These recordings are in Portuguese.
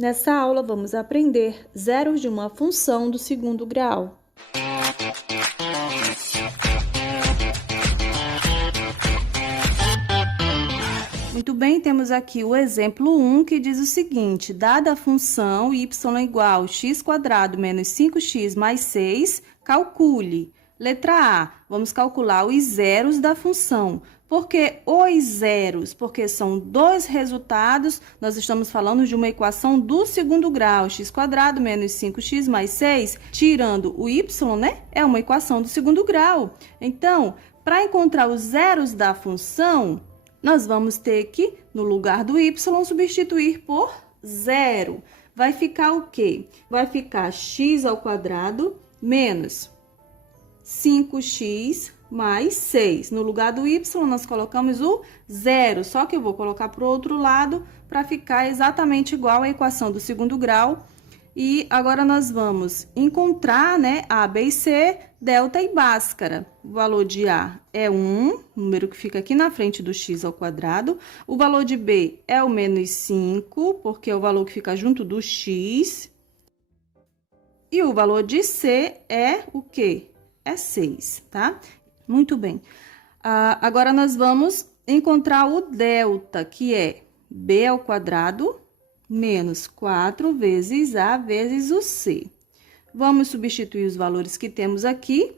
Nessa aula, vamos aprender zeros de uma função do segundo grau. Muito bem, temos aqui o exemplo 1, que diz o seguinte: dada a função y igual x² menos 5x mais 6, calcule. Letra A, vamos calcular os zeros da função. Por que os zeros? Porque são dois resultados, nós estamos falando de uma equação do segundo grau, x² menos 5x mais 6, tirando o y, né? É uma equação do segundo grau. Então, para encontrar os zeros da função, nós vamos ter que, no lugar do y, substituir por zero. Vai ficar o quê? Vai ficar x² menos 5x mais 6. No lugar do y, nós colocamos o zero, só que eu vou colocar para o outro lado para ficar exatamente igual à equação do segundo grau. E agora nós vamos encontrar, né, A, B e C, delta e bhaskara. O valor de A é 1, número que fica aqui na frente do x². O valor de B é o menos 5, porque é o valor que fica junto do x. E o valor de C é o quê? É 6, tá? Muito bem. Agora, nós vamos encontrar o delta, que é b² menos 4 vezes A vezes o C. Vamos substituir os valores que temos aqui.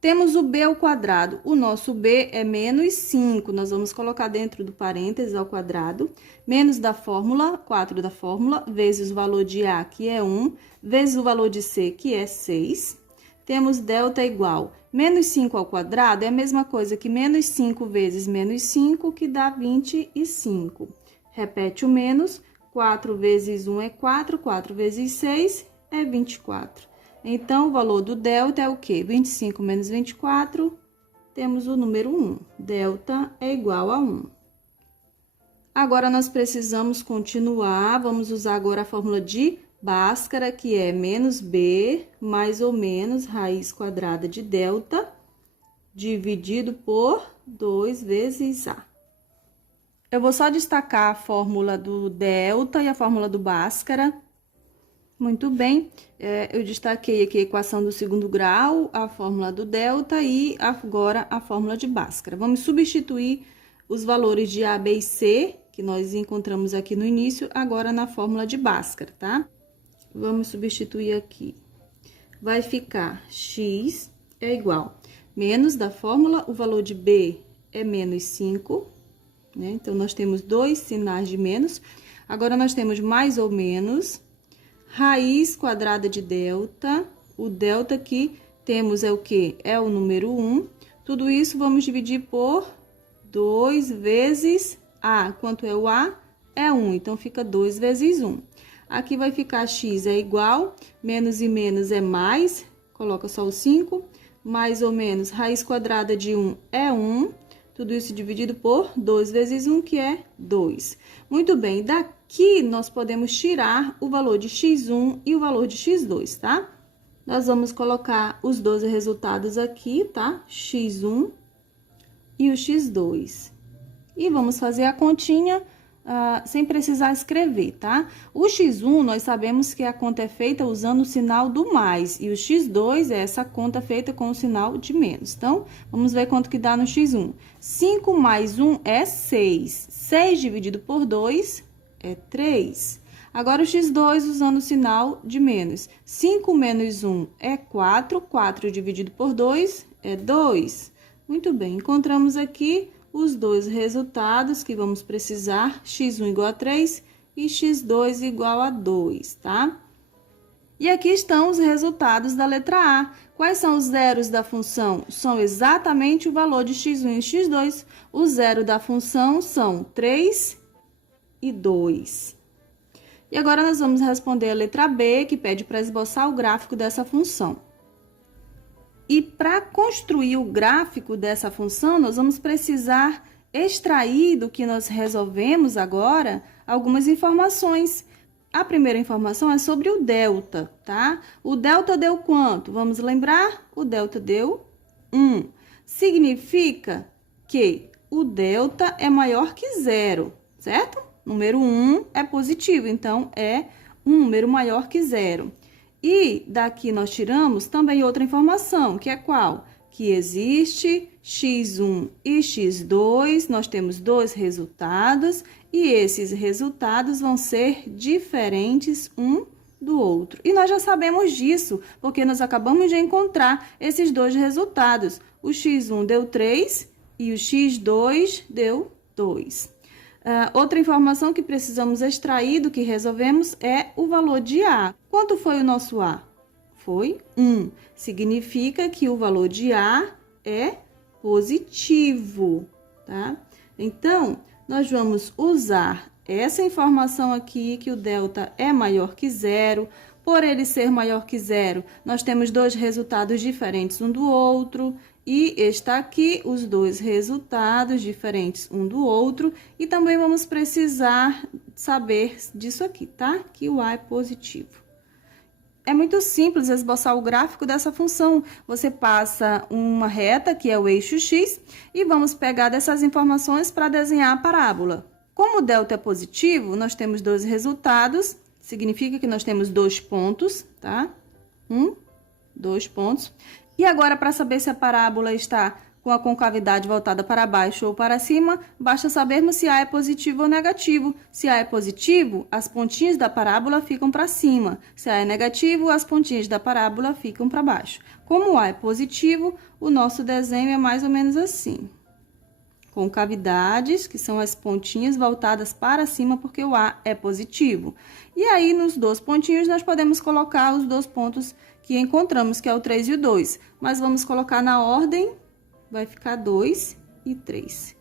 Temos o b², o nosso b é menos 5, nós vamos colocar dentro do parênteses ao quadrado, menos da fórmula, 4 da fórmula, vezes o valor de A, que é 1, vezes o valor de C, que é 6. Temos delta igual menos 5 ao quadrado, é a mesma coisa que menos 5 vezes menos 5, que dá 25. Repete o menos, 4 vezes 1 é 4, 4 vezes 6 é 24. Então, o valor do delta é o quê? 25 menos 24, temos o número 1. Delta é igual a 1. Agora, nós precisamos continuar, vamos usar agora a fórmula de bhaskara, que é menos b, mais ou menos, raiz quadrada de delta, dividido por 2 vezes A. Eu vou só destacar a fórmula do delta e a fórmula do bhaskara. Muito bem, eu destaquei aqui a equação do segundo grau, a fórmula do delta e agora a fórmula de bhaskara. Vamos substituir os valores de A, B e C, que nós encontramos aqui no início, agora na fórmula de bhaskara, tá? Vamos substituir aqui. Vai ficar x é igual menos da fórmula, o valor de b é menos 5, né? Então, nós temos dois sinais de menos. Agora, nós temos mais ou menos, raiz quadrada de delta. O delta que temos é o quê? É o número 1. Tudo isso vamos dividir por 2 vezes A. Quanto é o A? É 1, então fica 2 vezes 1. Aqui vai ficar x é igual, menos e menos é mais, coloca só o 5, mais ou menos, raiz quadrada de 1 é 1, tudo isso dividido por 2 vezes 1, que é 2. Muito bem, daqui nós podemos tirar o valor de x1 e o valor de x2, tá? Nós vamos colocar os 12 resultados aqui, tá? x1 e o x2. E vamos fazer a continha sem precisar escrever, tá? O x1, nós sabemos que a conta é feita usando o sinal do mais, e o x2 é essa conta feita com o sinal de menos. Então, vamos ver quanto que dá no x1. 5 mais 1 é 6. 6 dividido por 2 é 3. Agora, o x2 usando o sinal de menos. 5 menos 1 é 4. 4 dividido por 2 é 2. Muito bem, encontramos aqui os dois resultados que vamos precisar, x1 igual a 3 e x2 igual a 2, tá? E aqui estão os resultados da letra A. Quais são os zeros da função? São exatamente o valor de x1 e x2. O zero da função são 3 e 2. E agora, nós vamos responder a letra B, que pede para esboçar o gráfico dessa função. E para construir o gráfico dessa função, nós vamos precisar extrair do que nós resolvemos agora algumas informações. A primeira informação é sobre o delta, tá? O delta deu quanto? Vamos lembrar? O delta deu 1. Significa que o delta é maior que 0, certo? Número 1 é positivo, então é um número maior que zero. E daqui nós tiramos também outra informação, que é qual? Que existe x1 e x2, nós temos dois resultados, e esses resultados vão ser diferentes um do outro. E nós já sabemos disso, porque nós acabamos de encontrar esses dois resultados. O x1 deu 3 e o x2 deu 2. Outra informação que precisamos extrair do que resolvemos é o valor de A. Quanto foi o nosso A? Foi 1. Significa que o valor de A é positivo, tá? Então, nós vamos usar essa informação aqui, que o delta é maior que zero. Por ele ser maior que zero, nós temos dois resultados diferentes um do outro. E está aqui os dois resultados diferentes um do outro. E também vamos precisar saber disso aqui, tá? Que o A é positivo. É muito simples esboçar o gráfico dessa função. Você passa uma reta, que é o eixo x, e vamos pegar dessas informações para desenhar a parábola. Como o delta é positivo, nós temos dois resultados, significa que nós temos 2 pontos, tá? 2 pontos. E agora, para saber se a parábola está com a concavidade voltada para baixo ou para cima, basta sabermos se A é positivo ou negativo. Se A é positivo, as pontinhas da parábola ficam para cima. Se A é negativo, as pontinhas da parábola ficam para baixo. Como A é positivo, o nosso desenho é mais ou menos assim. Concavidades, que são as pontinhas voltadas para cima, porque o A é positivo. E aí, nos dois pontinhos, nós podemos colocar os dois pontos que encontramos, que é o 3 e o 2. Mas vamos colocar na ordem, vai ficar 2 e 3.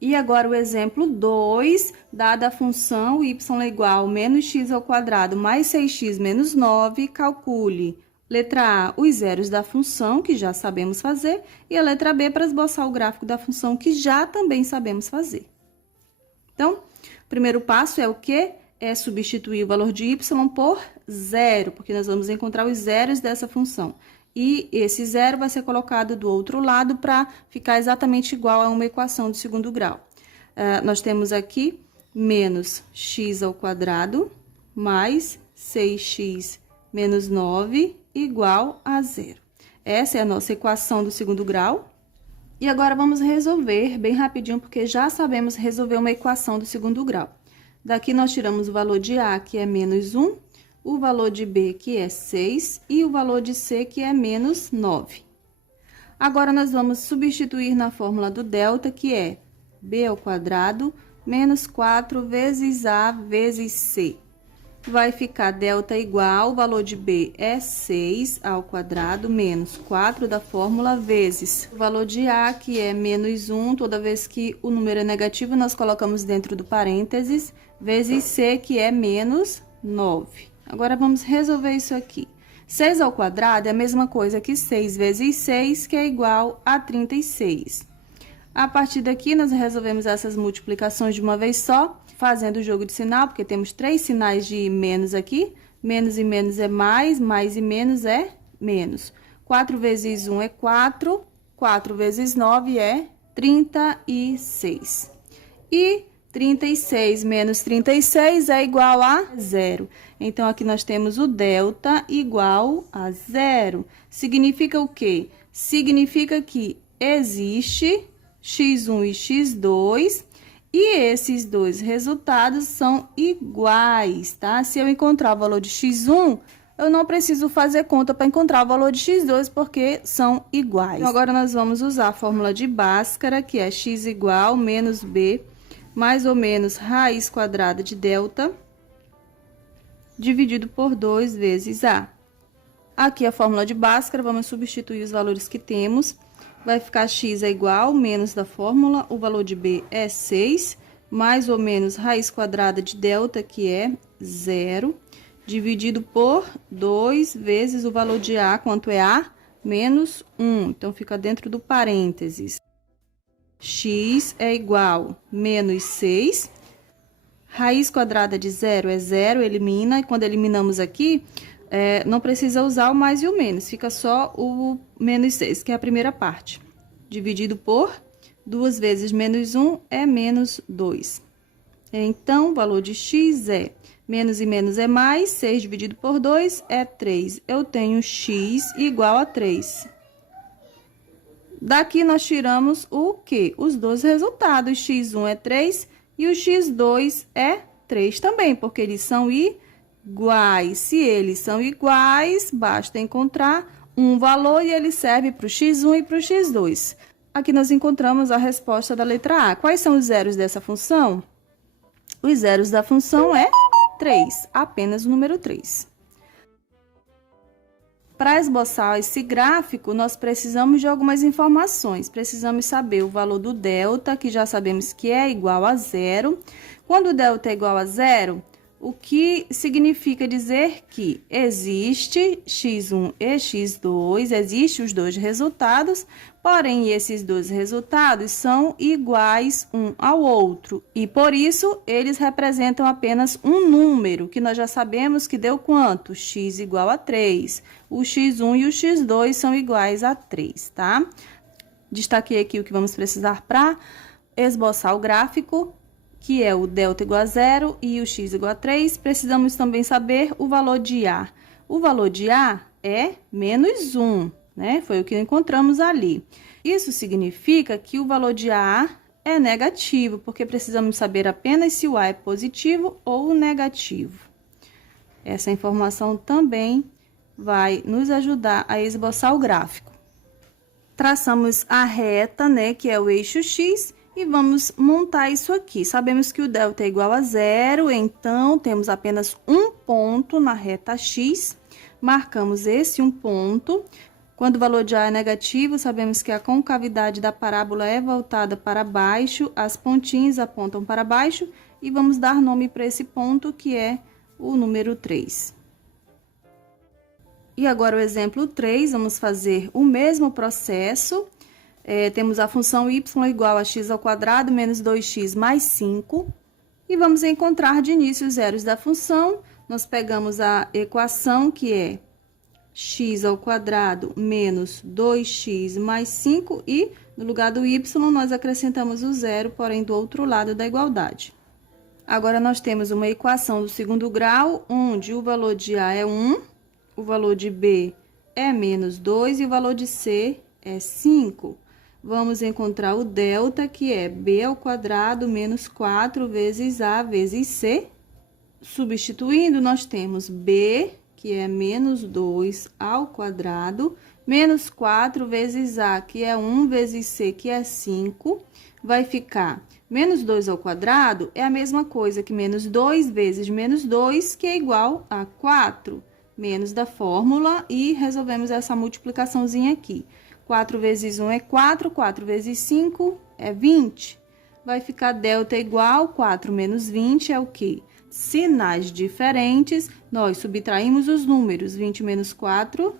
E agora o exemplo 2, dada a função y é igual a menos x ao quadrado mais 6x menos 9, calcule, letra A, os zeros da função, que já sabemos fazer, e a letra B, para esboçar o gráfico da função, que já também sabemos fazer. Então, o primeiro passo é o quê? É substituir o valor de y por zero, porque nós vamos encontrar os zeros dessa função. E esse zero vai ser colocado do outro lado para ficar exatamente igual a uma equação de segundo grau. Nós temos aqui menos x ao quadrado mais 6x menos 9 igual a zero. Essa é a nossa equação do segundo grau. E agora vamos resolver bem rapidinho, porque já sabemos resolver uma equação do segundo grau. Daqui nós tiramos o valor de A, que é menos 1, o valor de B, que é 6, e o valor de C, que é menos 9. Agora, nós vamos substituir na fórmula do delta, que é B ao quadrado menos 4 vezes A vezes C. Vai ficar delta igual, o valor de B é 6 ao quadrado menos 4 da fórmula vezes o valor de A, que é menos 1, toda vez que o número é negativo, nós colocamos dentro do parênteses, vezes C, que é menos 9. Agora, vamos resolver isso aqui. 6 ao quadrado é a mesma coisa que 6 vezes 6, que é igual a 36. A partir daqui, nós resolvemos essas multiplicações de uma vez só, fazendo o jogo de sinal, porque temos 3 sinais de menos aqui. Menos e menos é mais e menos é menos. 4 vezes 1 é 4, 4 vezes 9 é 36. E 36 menos 36 é igual a zero. Então, aqui nós temos o delta igual a zero. Significa o quê? Significa que existe x1 e x2, e esses dois resultados são iguais, tá? Se eu encontrar o valor de x1, eu não preciso fazer conta para encontrar o valor de x2, porque são iguais. Então, agora nós vamos usar a fórmula de Bhaskara, que é x igual menos b, mais ou menos raiz quadrada de delta, dividido por 2 vezes A. Aqui a fórmula de Bhaskara, vamos substituir os valores que temos. Vai ficar x é igual, menos da fórmula, o valor de B é 6, mais ou menos raiz quadrada de delta, que é 0, dividido por 2 vezes o valor de A, quanto é A? Menos 1, então fica dentro do parênteses. X é igual menos 6, raiz quadrada de 0 é 0, elimina, e quando eliminamos aqui, não precisa usar o mais e o menos, fica só o menos 6, que é a primeira parte. Dividido por 2 vezes menos 1 é menos 2. Então, o valor de x é menos e menos é mais, 6 dividido por 2 é 3. Eu tenho x igual a 3. Daqui, nós tiramos o quê? Os dois resultados. X1 é 3 e o x2 é 3 também, porque eles são iguais. Se eles são iguais, basta encontrar um valor e ele serve para o x1 e para o x2. Aqui nós encontramos a resposta da letra A. Quais são os zeros dessa função? Os zeros da função é 3, apenas o número 3. Para esboçar esse gráfico, nós precisamos de algumas informações. Precisamos saber o valor do delta, que já sabemos que é igual a zero. Quando o delta é igual a zero, o que significa dizer que existe x1 e x2, existem os dois resultados, porém, esses dois resultados são iguais um ao outro. E, por isso, eles representam apenas um número, que nós já sabemos que deu quanto? X igual a 3. O x1 e o x2 são iguais a 3, tá? Destaquei aqui o que vamos precisar para esboçar o gráfico, que é o delta igual a 0 e o x igual a 3. Precisamos também saber o valor de A. O valor de A é menos 1, né? Foi o que encontramos ali. Isso significa que o valor de A é negativo, porque precisamos saber apenas se o A é positivo ou negativo. Essa informação também vai nos ajudar a esboçar o gráfico. Traçamos a reta, né, que é o eixo X, e vamos montar isso aqui. Sabemos que o delta é igual a 0, então temos apenas um ponto na reta X. Marcamos esse um ponto. Quando o valor de A é negativo, sabemos que a concavidade da parábola é voltada para baixo, as pontinhas apontam para baixo, e vamos dar nome para esse ponto, que é o número 3. E agora o exemplo 3, vamos fazer o mesmo processo. Temos a função y igual a x ao quadrado menos 2x mais 5. E vamos encontrar de início os zeros da função. Nós pegamos a equação, que é x ao quadrado menos 2x mais 5. E no lugar do y, nós acrescentamos o zero, porém do outro lado da igualdade. Agora, nós temos uma equação do segundo grau, onde o valor de A é 1, o valor de B é menos 2 e o valor de C é 5. Vamos encontrar o delta, que é b ao quadrado menos 4 vezes a vezes c. Substituindo, nós temos b, que é menos 2 ao quadrado, menos 4 vezes a, que é 1 vezes c, que é 5. Vai ficar menos 2 ao quadrado, é a mesma coisa que menos 2 vezes menos 2, que é igual a 4. Menos da fórmula e resolvemos essa multiplicaçãozinha aqui. 4 vezes 1 é 4, 4 vezes 5 é 20. Vai ficar delta igual, 4 menos 20 é o quê? Sinais diferentes, nós subtraímos os números. 20 menos 4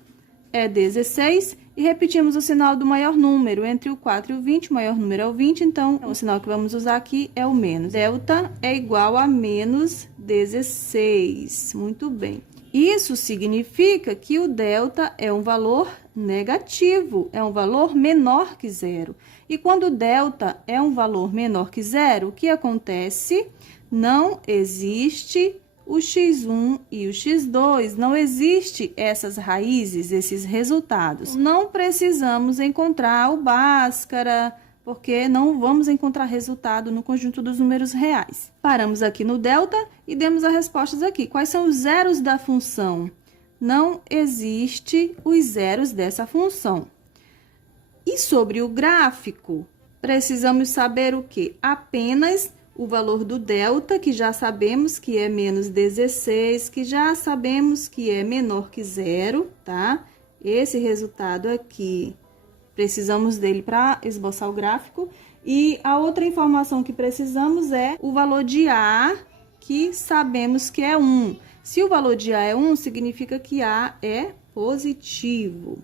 é 16. E repetimos o sinal do maior número. Entre o 4 e o 20, o maior número é o 20, então o sinal que vamos usar aqui é o menos. Delta é igual a menos 16. Muito bem. Isso significa que o delta é um valor negativo, é um valor menor que zero. E quando o delta é um valor menor que zero, o que acontece? Não existe o x1 e o x2, não existe essas raízes, esses resultados. Não precisamos encontrar o Bhaskara, porque não vamos encontrar resultado no conjunto dos números reais. Paramos aqui no delta e demos as respostas aqui. Quais são os zeros da função? Não existe os zeros dessa função. E sobre o gráfico, precisamos saber o quê? Apenas o valor do delta, que já sabemos que é menos 16, que já sabemos que é menor que zero, tá? Esse resultado aqui, precisamos dele para esboçar o gráfico. E a outra informação que precisamos é o valor de A, que sabemos que é 1. Se o valor de A é 1, significa que A é positivo.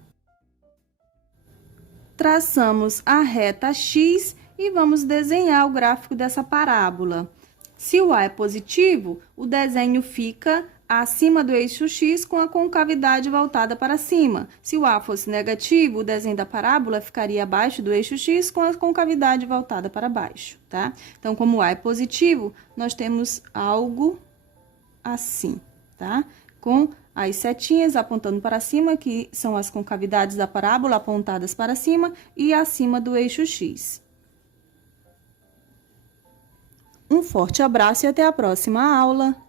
Traçamos a reta X e vamos desenhar o gráfico dessa parábola. Se o A é positivo, o desenho fica acima do eixo X com a concavidade voltada para cima. Se o A fosse negativo, o desenho da parábola ficaria abaixo do eixo X com a concavidade voltada para baixo, tá? Então, como o A é positivo, nós temos algo assim, tá? Com as setinhas apontando para cima, que são as concavidades da parábola apontadas para cima e acima do eixo X. Um forte abraço e até a próxima aula!